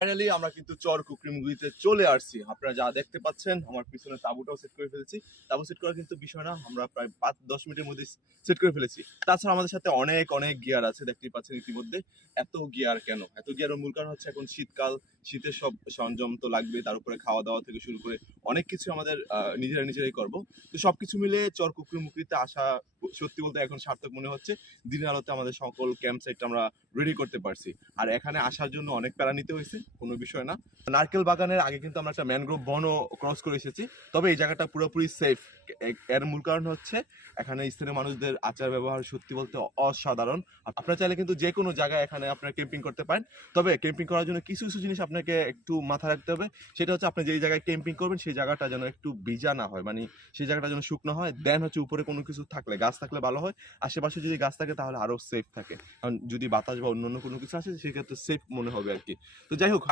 Finally আমরা কিন্তু চর কুকরিমুগিতে চলে আসছি। আপনারা যা দেখতে পাচ্ছেন আমার পিছনে তাঁবুটাও সেট করে ফেলেছি। তাঁবু সেট করা কিন্তু বিষয় না। আমরা প্রায় ৫-১০ মিনিটের মধ্যে সেট করে ফেলেছি। তাছাড়া আমাদের সাথে অনেক গিয়ার আছে দেখতেই পাচ্ছেন ইতিমধ্যে। এত গিয়ার কেন? এত গিয়ারের মূল কারণ হচ্ছে এখন শীতকাল, শীতের সব সরঞ্জাম তো লাগবে। তার উপরে খাওয়া-দাওয়া থেকে শুরু করে অনেক কিছু আমাদের নিজেরাই করব। তো সবকিছু মিলে চর কুকরিমুগিতে আসা সত্যি বলতে এখন সার্থক মনে হচ্ছে। দিনের আলোতে আমাদের সকল ক্যাম্প সাইটটা আমরা রেডি করতে পারছি। আর এখানে আসার জন্য অনেক প্যারা নিতে হয়েছে, কোনো বিষয় না। নারকেল বাগানের আগে কিন্তু আমরা একটা ম্যানগ্রোভ বনও ক্রস করে এসেছি। তবে এই জায়গাটা পুরোপুরি সেফ। এর মূল কারণ হচ্ছে এখানে স্থানীয় মানুষদের আচার ব্যবহার সত্যি বলতে অসাধারণ। আপনারা চাইলে কিন্তু যে কোনো জায়গায় এখানে আপনারা ক্যাম্পিং করতে পারেন। তবে ক্যাম্পিং করার জন্য কিছু জিনিস আপনাকে একটু মাথায় রাখতে হবে। সেটা হচ্ছে আপনি যেই জায়গায় ক্যাম্পিং করবেন সেই জায়গাটা যেন একটু ভিজা না হয়। মানে সেই জায়গাটা যেন শুকনো হয়। দেন হচ্ছে উপরে কোনো কিছু থাকলে, গাছ থাকলে ভালো হয়। আশেপাশে যদি গাছ থাকে তাহলে আরো সেফ থাকে। কারণ যদি বাতাস বা অন্যান্য কোনো কিছু আসে সেক্ষেত্রে সেফ মনে হবে আরকি। তো যাই হোক